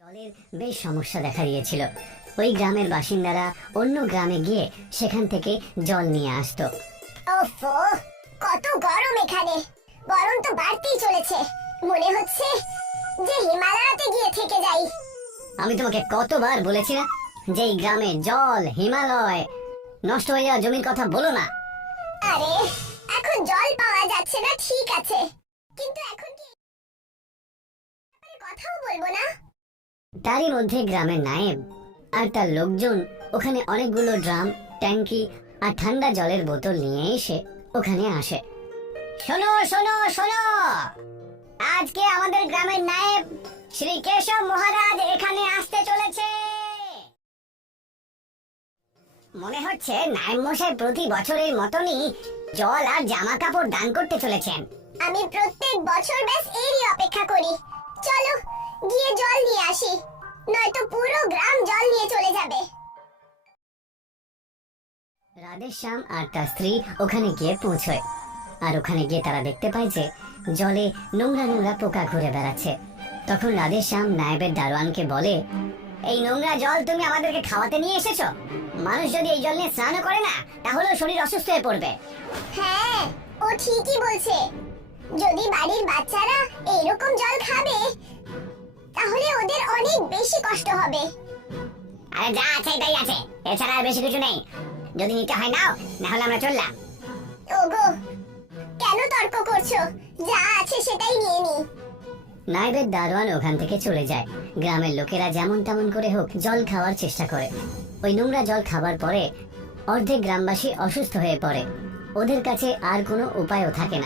জলের বেশ সমস্যা দেখা দিয়েছিল। ওই গ্রামের বাসিন্দারা অন্য গ্রামে গিয়ে সেখান থেকে জল নিয়ে আসতো। ওফো, কত গরম এখানে। গরম তো বাড়তেই চলেছে। মনে হচ্ছে যে হিমালয়তে গিয়ে থেকে যাই। আমি তোমাকে কতবার বলেছি না যে এই গ্রামে জল, হিমালয়, নষ্ট হয়ে যাওয়া জমির কথা বলো না। আরে, এখন জল পাওয়া যাচ্ছে না ঠিক আছে, কিন্তু এখন কি কথাও বলবো না? তারই মধ্যে গ্রামের নায়েব আর তার লোকজন ওখানে অনেকগুলো ড্রাম, ট্যাঙ্কি আর ঠান্ডা জলের বোতল নিয়ে এসে ওখানে আসে। শোনো শোনো শোনো, আজকে আমাদের গ্রামের নায়েব শ্রী কেশব মহারাজ এখানে আসতে চলেছে। মনে হচ্ছে নায়েব মশাই প্রতি বছরের মতনই জল আর জামা কাপড় দান করতে চলেছেন। আমি প্রত্যেক বছর ব্যাস এরই অপেক্ষা করি। চলো গিয়ে জল নিয়ে আসি, নয়তো পুরো গ্রাম জল নিয়ে চলে যাবে। রাধেশ্যাম আর তার স্ত্রী ওখানে গিয়ে পৌঁছয়, আর ওখানে গিয়ে তারা দেখতে পায় যে জলে নোংরা নোংরা পোকা ঘুরে বেড়াচ্ছে। তখন রাধেশ্যাম নায়েবের দারোয়ানকে বলে, এই নোংরা জল তুমি আমাদেরকে খাওয়াতে নিয়ে এসেছো? মানুষ যদি এই জল নিয়ে স্নান করে না, তাহলে শরীর অসুস্থ হয়ে পড়বে। হ্যাঁ, ও ঠিকই বলছে। যদি বাড়ির বাচ্চারা এইরকম জল খাবে, তাহলে ওদের অনেক বেশি কষ্ট হবে। আরে যা আছে তাই আছে, এছাড়া আর বেশি কিছু নেই। যদি নিতে হয় নাও, না হলে আমরা চললাম। ওগো, কেন তর্ক করছো? যা আছে সেটাই নিয়ে নি। নায়েবের দারোয়ান ওখান থেকে চলে যায়। গ্রামের লোকেরা যেমন তেমন করে হোক জল খাওয়ার চেষ্টা করে। ওই নোংরা জল খাবার পরে অর্ধেক গ্রামবাসী অসুস্থ হয়ে পড়ে। ওদের কাছে আর কোনো উপায়ও থাকে না।